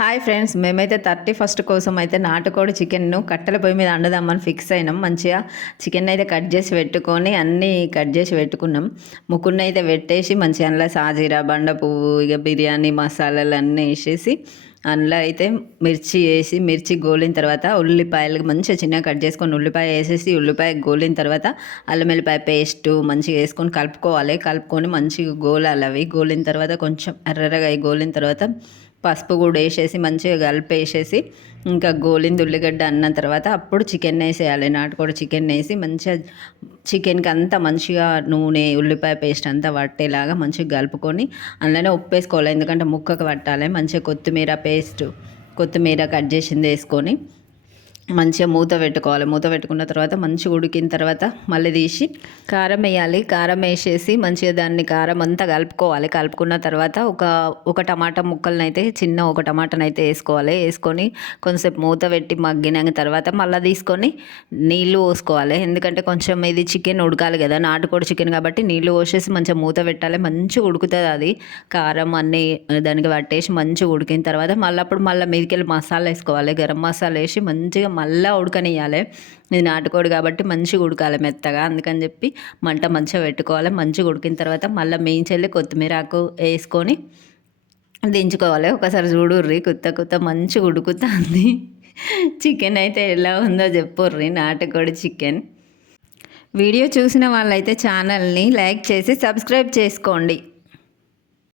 Hi friends, మేమైతే 31st కోసం అయితే నాటుకోడి చికెన్ను కట్టెల పొయ్యి మీద వండుదామని ఫిక్స్ అయినాం. మంచిగా చికెన్ అయితే కట్ చేసి పెట్టుకొని అన్నీ కట్ చేసి పెట్టుకున్నాం. ముక్కున్న అయితే పెట్టేసి మంచిగా అందులో సాజీరా, బండ పువ్వు, ఇక బిర్యానీ మసాలాలు అన్నీ వేసేసి అందులో అయితే మిర్చి వేసి మిర్చి గోలిన తర్వాత ఉల్లిపాయలు మంచిగా చిన్నగా కట్ చేసుకొని ఉల్లిపాయ వేసేసి ఉల్లిపాయ గోలిన తర్వాత అల్లం వెల్లిపాయ పేస్టు మంచిగా వేసుకొని కలుపుకొని మంచిగా గోలాలి. అవి గోలిన తర్వాత కొంచెం ఎర్రగా గోలిన తర్వాత పసుపు కూడా వేసేసి మంచిగా కలిపేసేసి ఇంకా గోలింది ఉల్లిగడ్డ అన్న తర్వాత అప్పుడు చికెన్ వేసేయాలి. నాటుకోడి చికెన్ వేసి మంచిగా చికెన్కి అంతా మంచిగా నూనె ఉల్లిపాయ పేస్ట్ అంతా పట్టేలాగా మంచిగా కలుపుకొని అందులోనే ఉప్పు వేసుకోవాలి, ఎందుకంటే ముక్కకు పట్టాలి. మంచిగా కొత్తిమీర కట్ చేసింది వేసుకొని మంచిగా మూత పెట్టుకోవాలి. మూత పెట్టుకున్న తర్వాత మంచిగా ఉడికిన తర్వాత మళ్ళీ తీసి కారం వేయాలి. కారం వేసేసి మంచిగా దాన్ని కారం అంతా కలుపుకున్న తర్వాత ఒక టమాటా ముక్కలను అయితే ఒక టమాటాను అయితే వేసుకొని కొంచెంసేపు మూత పెట్టి మగ్గిన తర్వాత మళ్ళీ తీసుకొని నీళ్ళు పోసుకోవాలి. ఎందుకంటే కొంచెం ఇది చికెన్ ఉడకాలి కదా, నాటుకోడి చికెన్ కాబట్టి నీళ్ళు పోసేసి మంచిగా మూత పెట్టాలి. మంచిగా ఉడుకుతుంది అది. కారం అన్నీ దానికి పట్టేసి మంచిగా ఉడికిన తర్వాత మళ్ళీ మీదకెళ్ళి మసాలా వేసుకోవాలి. గరం మసాలా వేసి మంచిగా మళ్ళీ ఉడకనియాలి. ఇది నాటుకోడి కాబట్టి మంచిగా ఉడకాలి మెత్తగా, అందుకని చెప్పి మంట మంచిగా పెట్టుకోవాలి. మంచిగా ఉడికిన తర్వాత మళ్ళీ మేయించెల్లి కొత్తిమీర ఆకు వేసుకొని దించుకోవాలి. ఒకసారి చూడుర్రి, కొత్త మంచిగా ఉడుకుతుంది. చికెన్ అయితే ఎలా ఉందో చెప్పుర్రి, నాటుకోడి చికెన్. వీడియో చూసిన వాళ్ళైతే ఛానల్ని లైక్ చేసి సబ్స్క్రైబ్ చేసుకోండి.